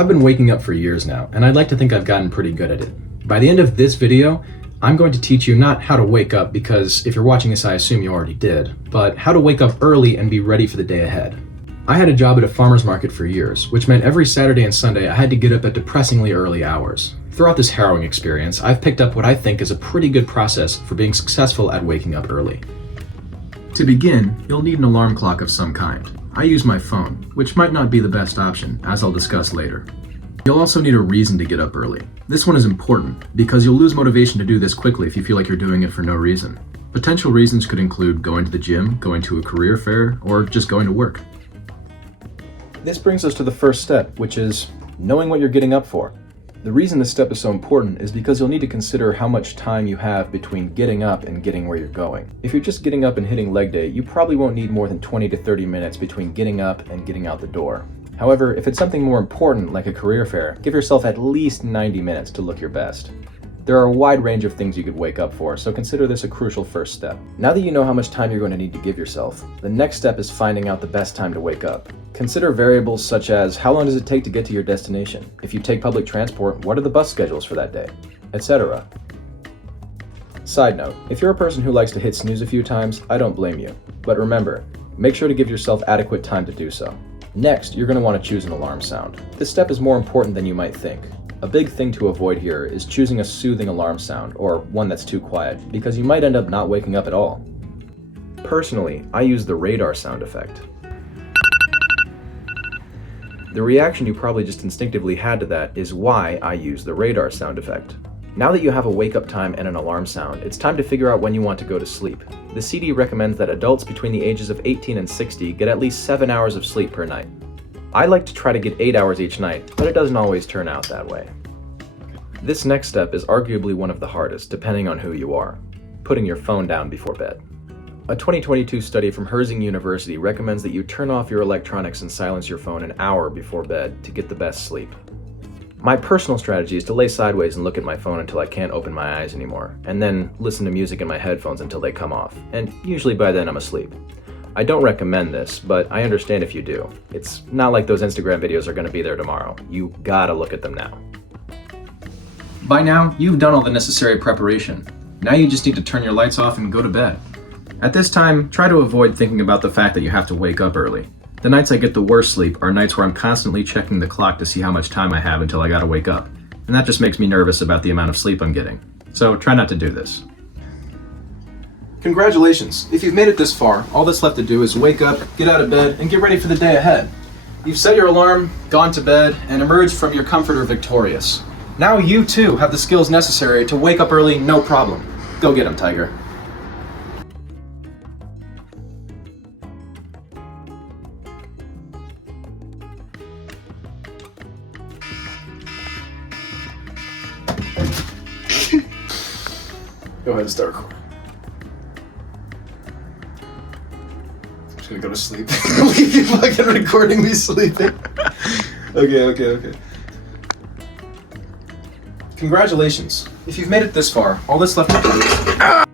I've been waking up for years now, and I'd like to think I've gotten pretty good at it. By the end of this video, I'm going to teach you not how to wake up, because if you're watching this I assume you already did, but how to wake up early and be ready for the day ahead. I had a job at a farmer's market for years, which meant every Saturday and Sunday I had to get up at depressingly early hours. Throughout this harrowing experience, I've picked up what I think is a pretty good process for being successful at waking up early. To begin, you'll need an alarm clock of some kind. I use my phone, which might not be the best option, as I'll discuss later. You'll also need a reason to get up early. This one is important, because you'll lose motivation to do this quickly if you feel like you're doing it for no reason. Potential reasons could include going to the gym, going to a career fair, or just going to work. This brings us to the first step, which is knowing what you're getting up for. The reason this step is so important is because you'll need to consider how much time you have between getting up and getting where you're going. If you're just getting up and hitting leg day, you probably won't need more than 20 to 30 minutes between getting up and getting out the door. However, if it's something more important like a career fair, give yourself at least 90 minutes to look your best. There are a wide range of things you could wake up for, so consider this a crucial first step. Now that you know how much time you're going to need to give yourself, the next step is finding out the best time to wake up. Consider variables such as how long does it take to get to your destination? If you take public transport, what are the bus schedules for that day? Etc. Side note, if you're a person who likes to hit snooze a few times, I don't blame you. But remember, make sure to give yourself adequate time to do so. Next, you're going to want to choose an alarm sound. This step is more important than you might think. A big thing to avoid here is choosing a soothing alarm sound, or one that's too quiet, because you might end up not waking up at all. Personally, I use the radar sound effect. The reaction you probably just instinctively had to that is why I use the radar sound effect. Now that you have a wake-up time and an alarm sound, it's time to figure out when you want to go to sleep. The CD recommends that adults between the ages of 18 and 60 get at least 7 hours of sleep per night. I like to try to get 8 hours each night, but it doesn't always turn out that way. This next step is arguably one of the hardest, depending on who you are: putting your phone down before bed. A 2022 study from Herzing University recommends that you turn off your electronics and silence your phone an hour before bed to get the best sleep. My personal strategy is to lay sideways and look at my phone until I can't open my eyes anymore, and then listen to music in my headphones until they come off, and usually by then I'm asleep. I don't recommend this, but I understand if you do. It's not like those Instagram videos are going to be there tomorrow. You gotta look at them now. By now, you've done all the necessary preparation. Now you just need to turn your lights off and go to bed. At this time, try to avoid thinking about the fact that you have to wake up early. The nights I get the worst sleep are nights where I'm constantly checking the clock to see how much time I have until I gotta wake up, and that just makes me nervous about the amount of sleep I'm getting. So try not to do this. Congratulations! If you've made it this far, all that's left to do is wake up, get out of bed, and get ready for the day ahead. You've set your alarm, gone to bed, and emerged from your comforter victorious. Now you too have the skills necessary to wake up early, no problem. Go get 'em, Tiger. Go ahead and start recording. I'm just gonna go to sleep. Leave you fucking recording me sleeping. Okay. Congratulations. If you've made it this far, all that's left to do is...